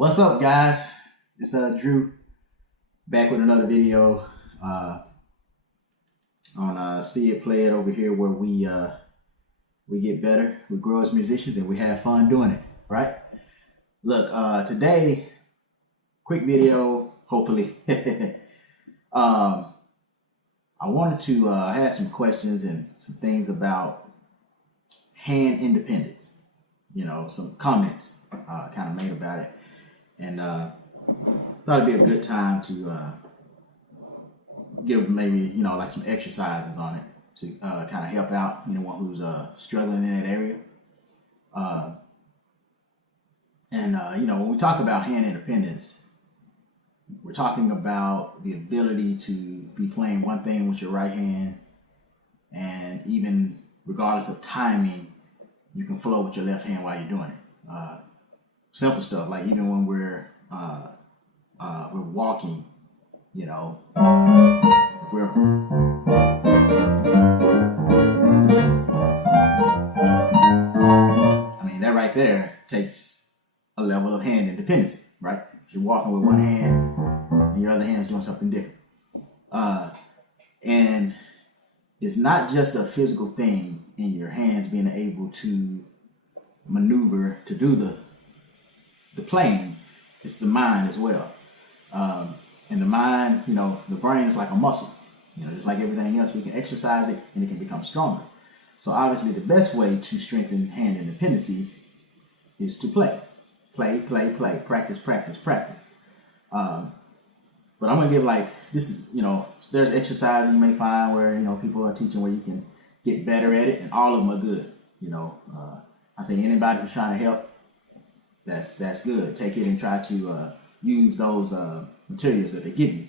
What's up, guys? It's Drew back with another video on See It Play It over here, where we get better, we grow as musicians, and we have fun doing it. Right? Look, today, quick video, hopefully. I wanted to have some questions and some things about hand independence. You know, some comments kind of made about it. And thought it'd be a good time to give maybe, like some exercises on it to kind of help out anyone who's struggling in that area. When we talk about hand independence, we're talking about the ability to be playing one thing with your right hand, and even regardless of timing, you can flow with your left hand while you're doing it. Simple stuff, like even when we're walking, if that right there takes a level of hand independence, right? You're walking with one hand and your other hand's doing something different. And it's not just a physical thing in your hands being able to maneuver to do the playing, it's the mind as well. And the mind, the brain is like a muscle. Just like everything else, we can exercise it and it can become stronger. So obviously the best way to strengthen hand independency is to play. Play, play, play. Practice, practice, practice. But I'm going to give there's exercises you may find where, people are teaching where you can get better at it, and all of them are good. I say anybody who's trying to help, that's good. Take it and try to use those materials that they give you.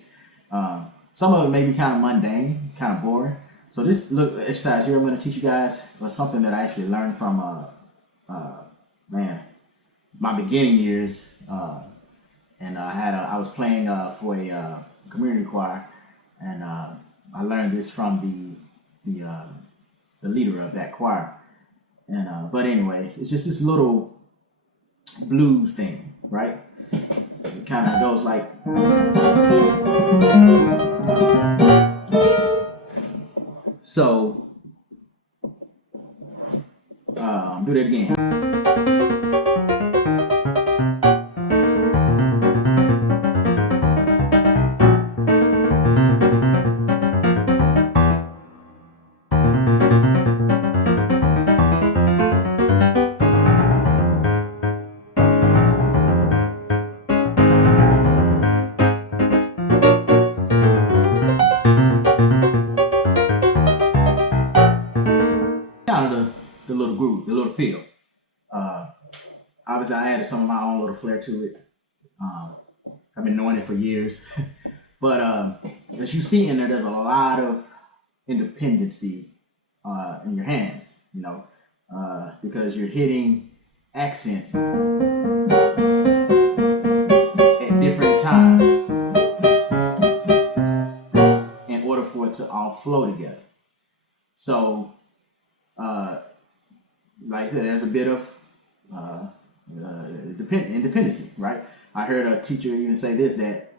Some of it may be kind of mundane, kind of boring. So this exercise here I'm going to teach you guys was something that I actually learned from my beginning years. And I was playing for a community choir, and I learned this from the leader of that choir. And but anyway, it's just this little blues thing, right? It kind of goes like, so do that again. Kind of the little groove, the little feel. Obviously, I added some of my own little flair to it. I've been knowing it for years. But as you see in there's a lot of independency in your hands, because you're hitting accents at different times in order for it to all flow together. So, like I said, there's a bit of independency, right? I heard a teacher even say this, that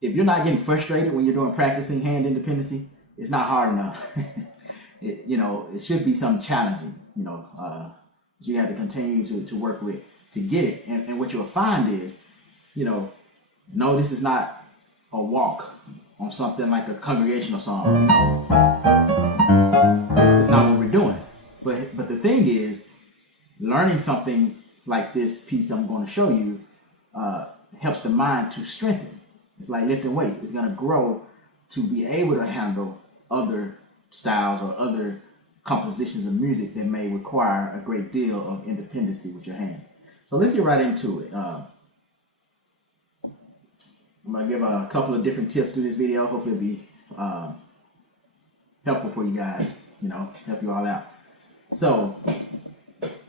if you're not getting frustrated when you're doing practicing hand independency, it's not hard enough. It should be something challenging, you have to continue to work with to get it. And what you'll find is, no, this is not a walk on something like a congregational song. It's not what we're doing. But the thing is, learning something like this piece I'm going to show you helps the mind to strengthen. It's like lifting weights. It's going to grow to be able to handle other styles or other compositions of music that may require a great deal of independency with your hands. So let's get right into it. I'm going to give a couple of different tips through this video. Hopefully it'll be helpful for you guys, help you all out. So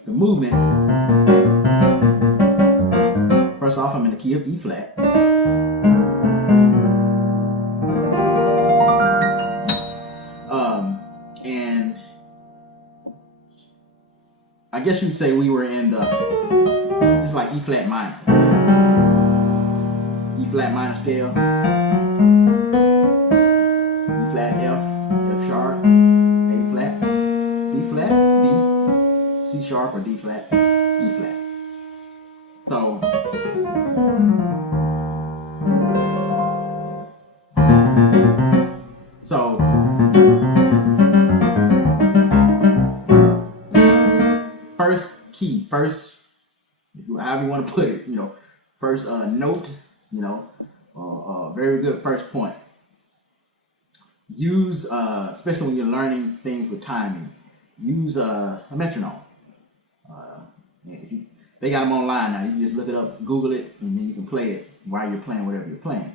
the movement, first off, I'm in the key of E flat. And I guess you could say we were in the That's like E flat minor. E flat minor scale. E flat F, F sharp, A flat, B flat, B, C sharp or D flat, E flat. So first key, however you want to put it, first note, very good first point. Use, especially when you're learning things with timing, use a metronome. They got them online now. You just look it up, Google it, and then you can play it while you're playing whatever you're playing.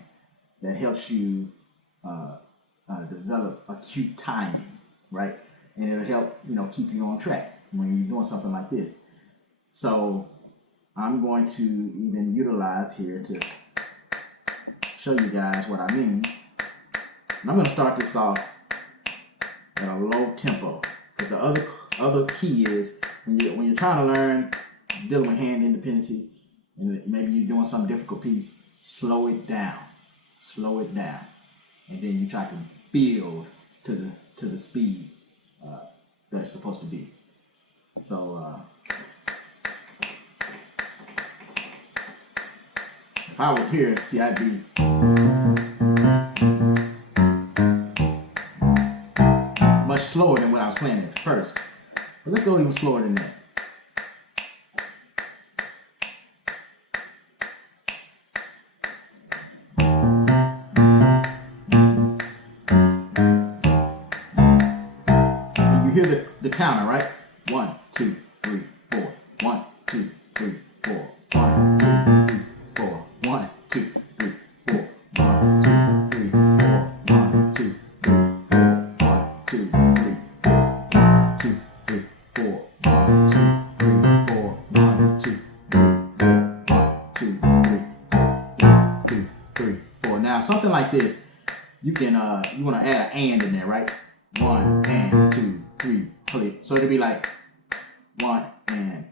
That helps you develop acute timing, right? And it'll help, keep you on track when you're doing something like this. So I'm going to even utilize here to show you guys what I mean. And I'm going to start this off at a low tempo, because the other key is when you're trying to learn dealing with hand independency, and maybe you're doing some difficult piece, slow it down, and then you try to build to the speed that it's supposed to be. So if I was here, see, I'd be much slower than what I was playing at first. But let's go even slower than that. The counter, right? 1, 2, 3, 4. 1, 2, 3, 4. 1, 2, 3, 4. 1, 2, 3, 4. 1, 2, 3, 4. 1, 2, 3, 4. 1, 2, 3, 4. 1, 2, 3, 4. Now something like this, you can you want to add an and in there, right? 1 and 2, 3. So it'll be like 1 and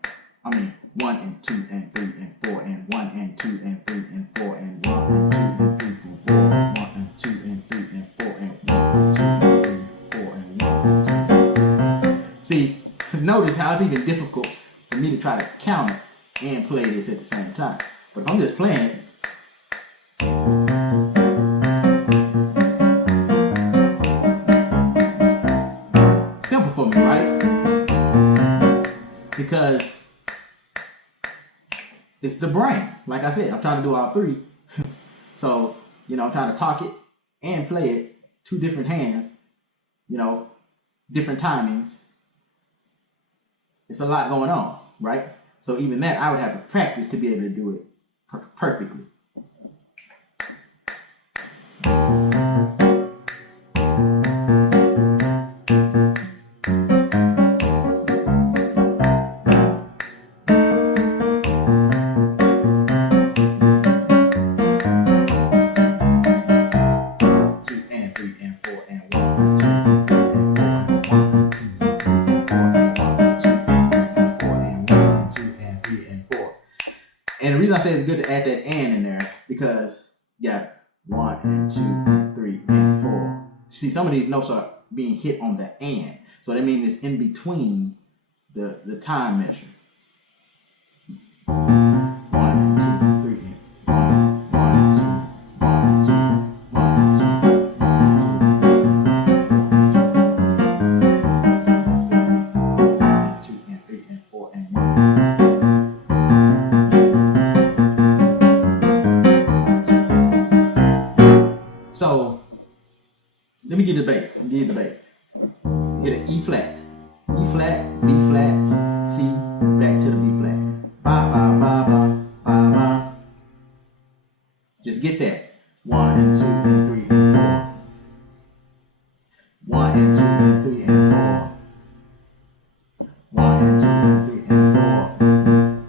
2 and 3 and 4 and 1 and 2 and 3 and 4 and 1 and 2 and 3 and 4, 1 and 2 and 3 and 4 and 1 and 2 and 3 and 4 and 1 and 2. See, notice how it's even difficult for me to try to count it and play this at the same time. But if I'm just playing it, for me, right? Because it's the brain. Like I said, I'm trying to do all three. So, I'm trying to talk it and play it, two different hands, different timings. It's a lot going on, right? So even that, I would have to practice to be able to do it perfectly. And the reason I say it's good to add that and in there, because you got 1 and 2 and 3 and 4. See, some of these notes are being hit on the and. So that means it's in between the time measure. 1 and 2 and 3 and 1, 1, 2, 1, 2, 1, 2, 2 and 3 and 4 and 1. So let me get the bass. Hit an E flat, B flat, C, back to the B flat. Ba ba ba ba ba ba. Just get that. 1 and 2 and 3 and 4. 1 and 2 and 3 and 4. 1 and 2 and 3 and 4.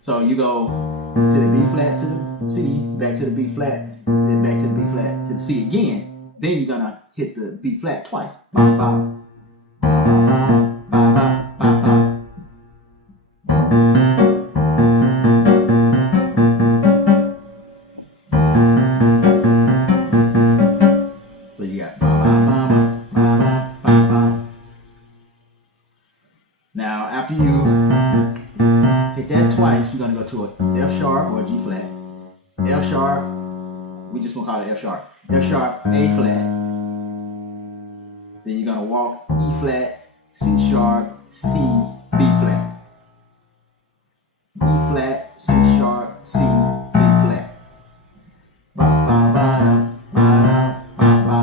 So you go to the B flat to the C, back to the B flat, then back to the B flat to the C again. Then you're gonna hit the B flat twice. Ba ba ba ba ba ba ba ba. you're gonna go to an F sharp or a G flat, F sharp, we just gonna call it F sharp, F sharp, A flat, then you're gonna walk E flat, C sharp, C, B flat, E flat, C sharp, C, B flat. Ba, ba, ba, da, ba, ba, ba.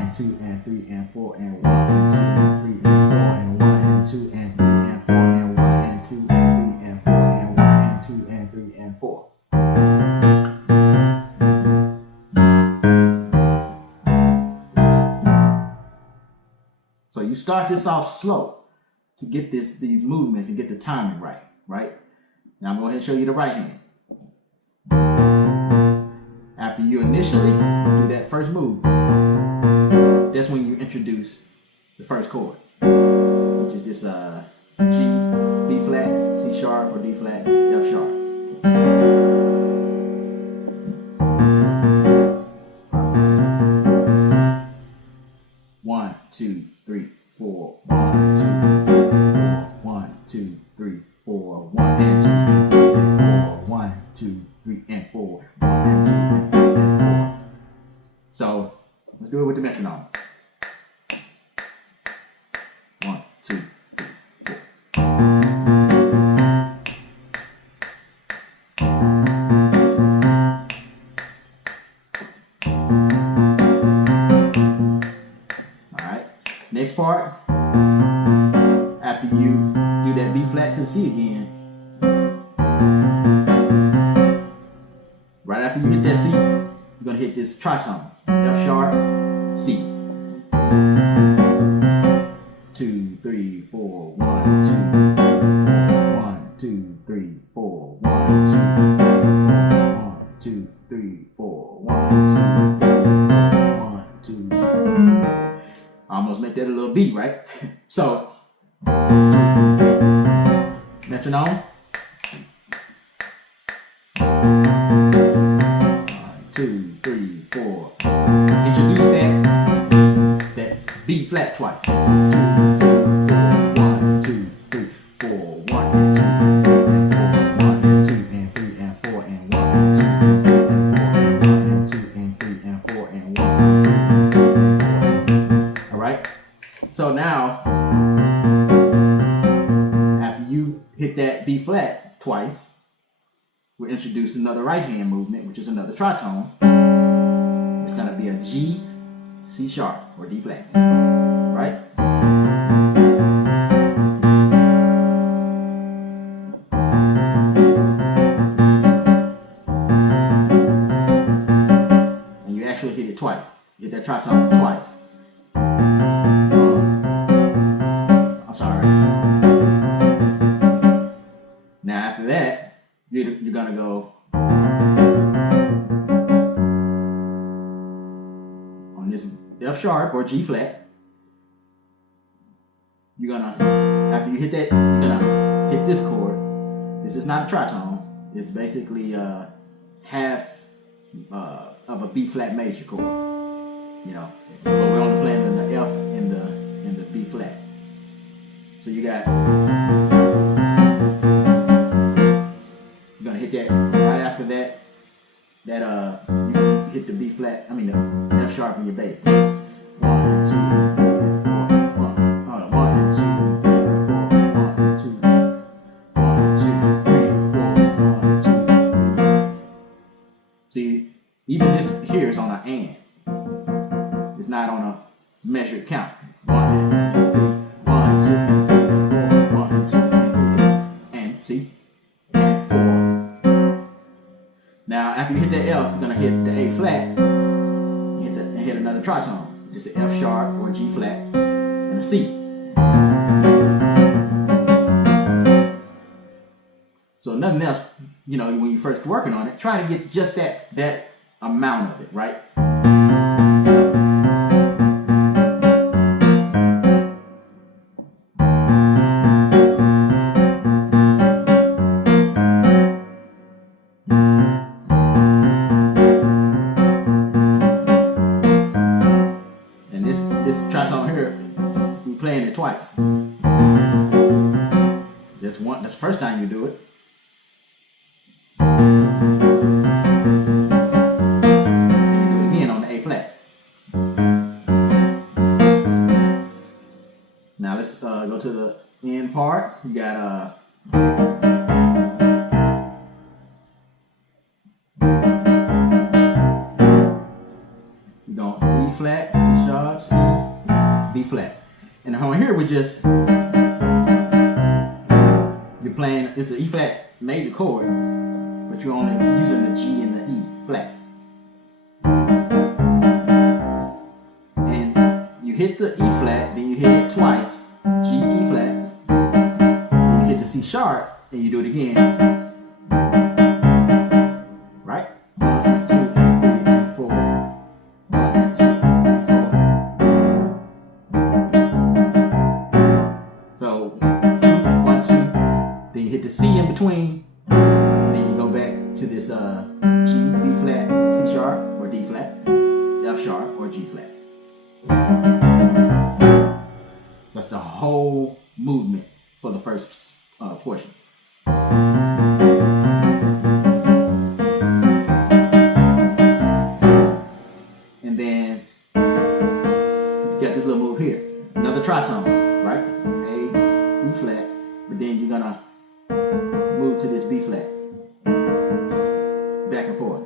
And 2 and 3 and 4 and 1 and 2 and 3 and 4 and 1 and 2 and 3 and 4 and 1 and 2 and 3 and 4 and 1 and 2 and 3 and 4. So you start this off slow to get these movements and get the timing right, right? Now I'm going to go ahead and show you the right hand. After you initially do that first move, that's when you introduce the first chord, which is this G, B flat, C sharp, or D flat, F sharp. 1, 2, 3, 4, 1, 2, 1, 2, 3, 4, 1 and 2 and 3 and 4, 1, 2, 3 and 4, 1 and 2 and 3 and 4. So let's do it with the metronome. 1, 2, 3, 4. Alright, next part, after you do that B flat to the C again, right after you hit that C, you're going to hit this tritone, F sharp, C. 2, 3, 4, 1, 2, 1, 2, 3, 4, 1, 2, 3, 4, 1, 2, 1, 2. Almost make that a little beat, right? So, metronome. 1, 2, 3, 4. Introduce that B flat twice. 2, 1, 2, 3, 4, 1 and 2 and 4, 1 and 2 and 3 and 4 and 1 and 2 and 3 and 4 and 1 and 2 and 3 and 4 and 1. All right. So now, after you hit that B flat twice, we'll introduce another right hand movement, which is another tritone. It's going to be a G, C sharp, or D flat, right? And you actually hit it twice. You hit that tritone twice. I'm sorry. Now after that, you're going to go on this F sharp or G flat. You're gonna, after you hit that, you're gonna hit this chord. This is not a tritone. It's basically half of a B flat major chord. You know, but we're only playing in the F and the B flat. So you got, you're gonna hit that right after that. You hit the B flat. I mean the F sharp in your bass. 1, 2, 3, 4, 1. Hold on, 1, 2, 3, 4, 1, 2, 1, 2, 3, 4, 1, 2, 3. See, even this here is on an and. It's not on a measured count. 1, 1, 2, 1, 2, 3, and see, and 4. Now, after you hit the F, you're gonna hit the A flat, hit another tritone, just an F sharp or G flat, and a C. So nothing else, you know, when you're first working on it, try to get just that amount of it, right? And this tritone here, we're playing it twice. That's the first time you do it. And you do it again on the A flat. Now let's go to the end part. You got you go E flat, C sharp, C, B flat, and on here we just you're playing. It's an E flat major chord, but you're only using the G and the E flat, and you hit the E flat, then you hit it twice, G, E flat, then you hit the C sharp, and you do it again, right? 1, 2, 3, 4. 1, 2, 4. So 2, 1, 2. Then you hit the C in between, and then you go back to this G, B flat, C sharp, or D flat, F sharp, or G flat. That's the whole movement for the first portion. And then you got this little move here, another tritone, right? A, E flat, but then you're gonna move to this B flat, back and forth.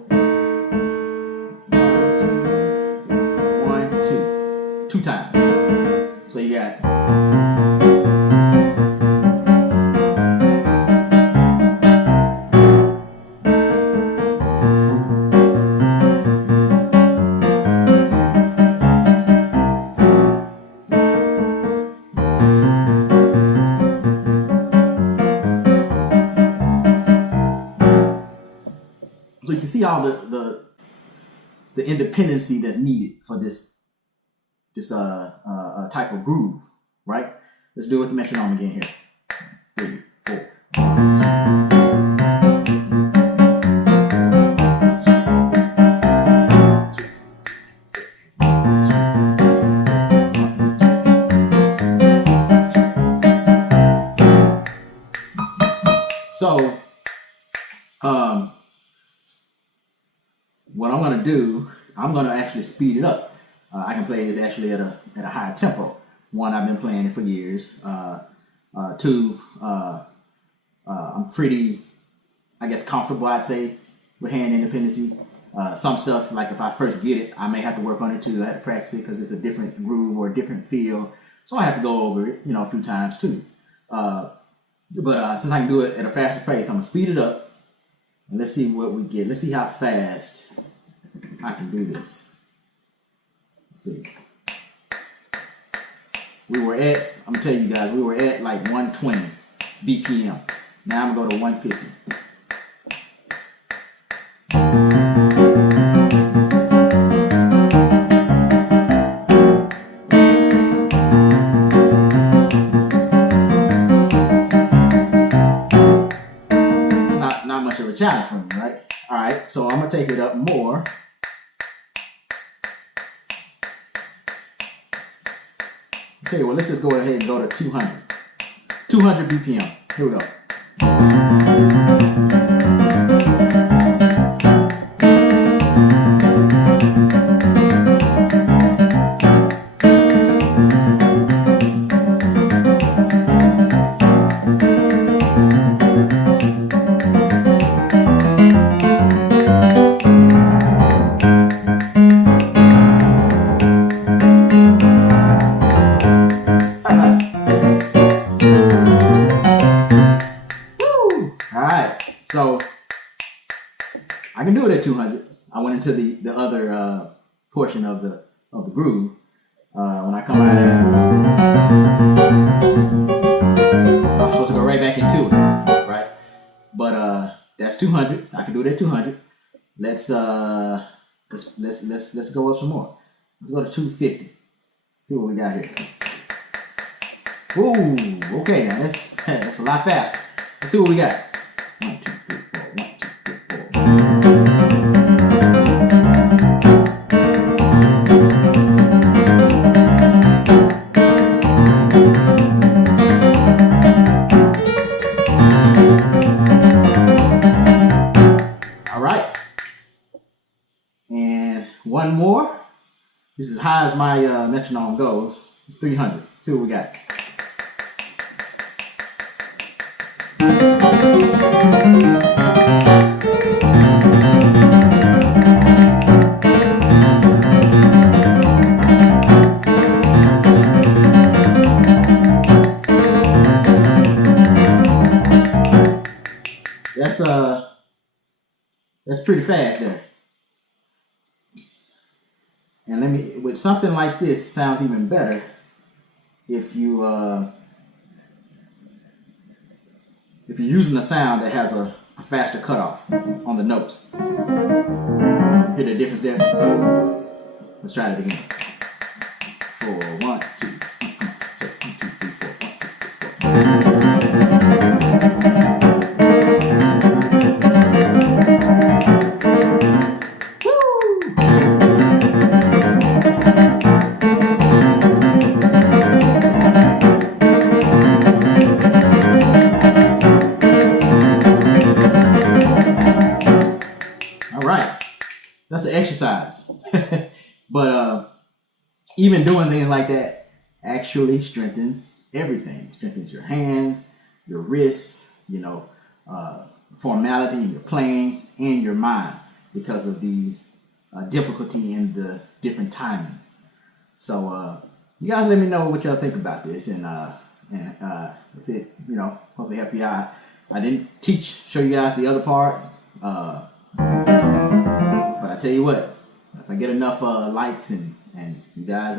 1, 2, 2 times. So you got. So you can see all the independency that's needed for this type of groove, right? Let's do it with the metronome again here. 3, 4. 1, 2. So, what I'm gonna do, I'm gonna actually speed it up. I can play this actually at a higher tempo. One, I've been playing it for years. Two, I'm pretty, I guess, comfortable, I'd say, with hand independency. Some stuff, like if I first get it, I may have to work on it too. I have to practice it because it's a different groove or a different feel. So I have to go over it, a few times too. But since I can do it at a faster pace, I'm gonna speed it up. And let's see what we get. Let's see how fast I can do this. Let's see. I'm gonna tell you guys, we were at like 120 BPM. Now I'm gonna go to 150. Not much of a challenge for me, right? All right, so I'm gonna take it up more. Tell you what, let's just go ahead and go to 200. 200 BPM. Here we go. So I can do it at 200. I went into the other portion of the groove. When I come out of that, I'm supposed to go right back into it, right? But that's 200. I can do it at 200. Let's go up some more. Let's go to 250. See what we got here. Ooh, okay, now that's a lot faster. Let's see what we got. 1, 2, 3, 4. 1, 2, 3, 4. high as my metronome goes. It's 300. See what we got. That's pretty fast there. And with something like this, it sounds even better if you're using a sound that has a faster cutoff on the notes. Hear the difference there? Let's try it again. 4, 1, 2. That's an exercise. But even doing things like that actually strengthens everything. Strengthens your hands, your wrists, formality in your playing, and your mind because of the difficulty in the different timing. So you guys let me know what y'all think about this, and if it hopefully help you out. I didn't show you guys the other part. But I tell you what, if I get enough likes and you guys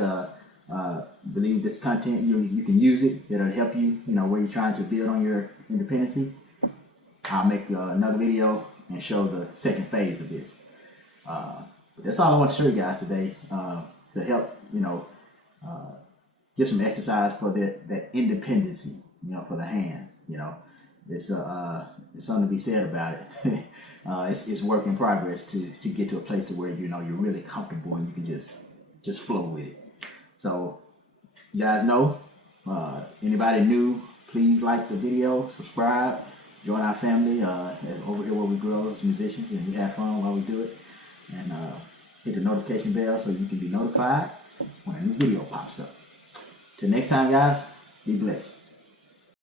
believe this content, you can use it. It'll help you, where you're trying to build on your independency. I'll make another video and show the second phase of this. But that's all I want to show you guys today to help, give some exercise for that independency, for the hand, There's something to be said about it. It's work in progress to get to a place to where you're really comfortable and you can just flow with it. So you guys know, anybody new, please like the video, subscribe, join our family over here where we grow as musicians and we have fun while we do it, and hit the notification bell so you can be notified when a new video pops up. Till next time, guys, be blessed.